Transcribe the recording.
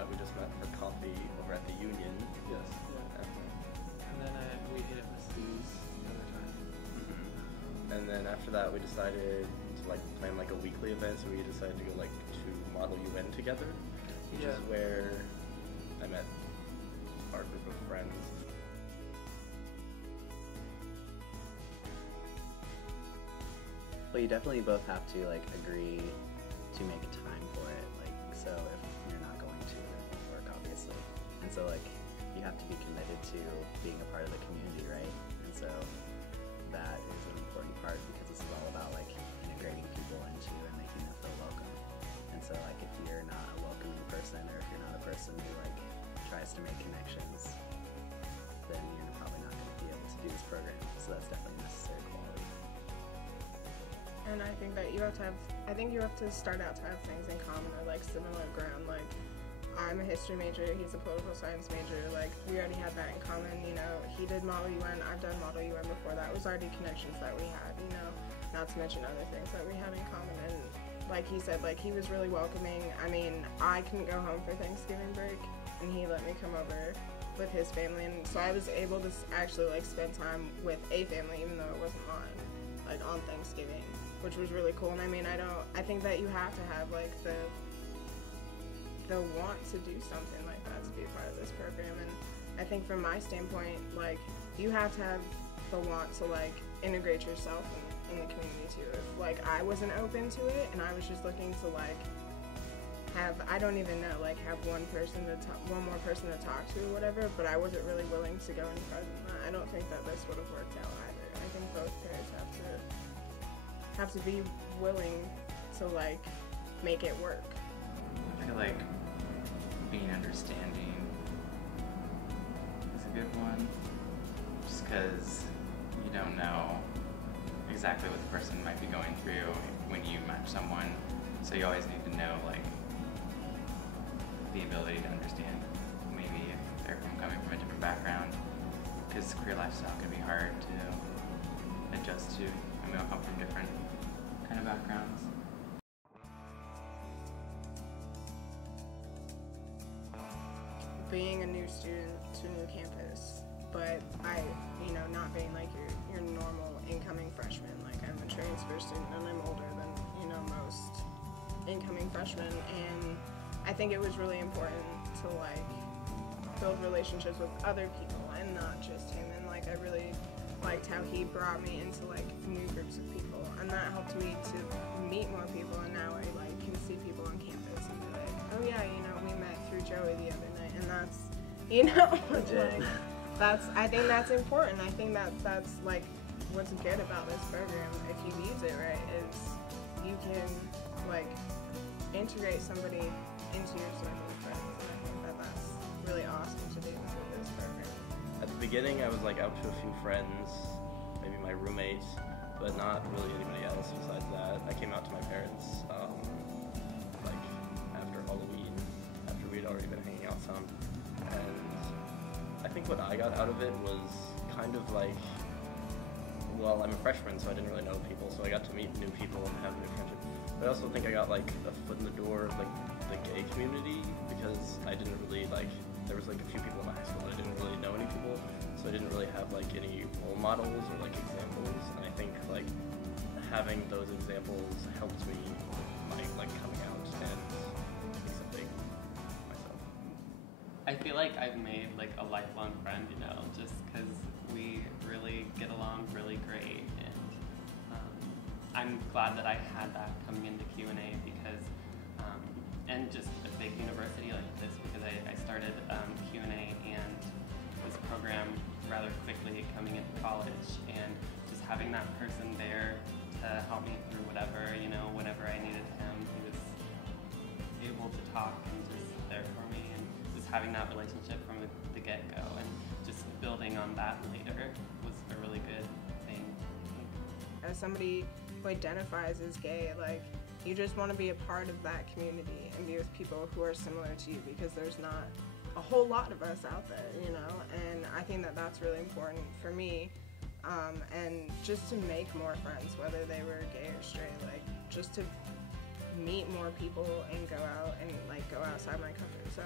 met, we just met for coffee over at the Union. Yes. Yeah. And then we hit it with Steve's the other time. And then after that, we decided to like plan like a weekly event. So we decided to go like to Model UN together, which is where I met our group of friends. Well, you definitely both have to like agree to make time for it. Like, so if you're not going to, it won't work, obviously. And so like, you have to be committed to being a part of the community, right? And so that is an important part because this is all about like integrating people into and making them feel welcome. And so like, if you're not a welcoming person, or if you're not a person who like tries to make connections, then you're probably not going to be able to do this program. So that's definitely a necessary quality. And I think that you have to start out to have things in common or like similar ground. Like, I'm a history major, he's a political science major. Like, we already had that in common. You know, he did Model UN, I've done Model UN before. That was already connections that we had, you know, not to mention other things that we had in common. And like he said, like, he was really welcoming. I mean, I couldn't go home for Thanksgiving break, and he let me come over with his family. And so I was able to actually like spend time with a family, even though it wasn't mine, like on Thanksgiving, which was really cool. And I mean, I think that you have to have like the want to do something like that to be a part of this program. And I think from my standpoint, like, you have to have the want to like integrate yourself in the community too. If like I wasn't open to it and I was just looking to like have, I don't even know, like have one more person to talk to or whatever, but I wasn't really willing to go any further than that, I don't think that this would have worked out either. I think both parents have to be willing to like make it work. I feel like being understanding is a good one, just because you don't know exactly what the person might be going through when you match someone, so you always need to know like the ability to understand maybe if they're coming from a different background, because queer lifestyle can be hard to adjust to, and we all come from different kind of backgrounds. Being a new student to a new campus, but not being like your normal incoming freshman. Like, I'm a transfer student and I'm older than, most incoming freshmen, and I think it was really important to like build relationships with other people and not just him. And like, I really liked how he brought me into like new groups of people, and that helped me to meet more people. And now I like can see people on campus and be like, oh yeah, we met through Joey the other night, and that's, like, I think that's important. I think that's like what's good about this program, if you use it right, is you can like integrate somebody into your circle of friends, and I think that's really awesome to do with this program. At the beginning, I was like out to a few friends, maybe my roommates, but not really anybody else besides that. I came out to my parents like after Halloween, after we'd already been hanging out some, and I think what I got out of it was kind of like, well, I'm a freshman, so I didn't really know people, so I got to meet new people and have new friendships. But I also think I got like a foot in the door of like the gay community, because I didn't really like, there was like a few people in my high school, but I didn't really know any people, so I didn't really have like any role models or like examples, and I think like having those examples helped me like coming out and accepting myself. I feel like I've made like a lifelong friend, just because we really get along really great, and I'm glad that I had that coming into Q&A, because and just a big university like this, because I started Q&A and this program rather quickly coming into college, and just having that person there to help me through whatever, whenever I needed him, he was able to talk and just there for me, and just having that relationship from the get-go and just building on that later was a really good thing. As somebody who identifies as gay, like, you just want to be a part of that community and be with people who are similar to you, because there's not a whole lot of us out there, and I think that that's really important for me, and just to make more friends, whether they were gay or straight, like, just to meet more people and go out and like go outside my comfort zone.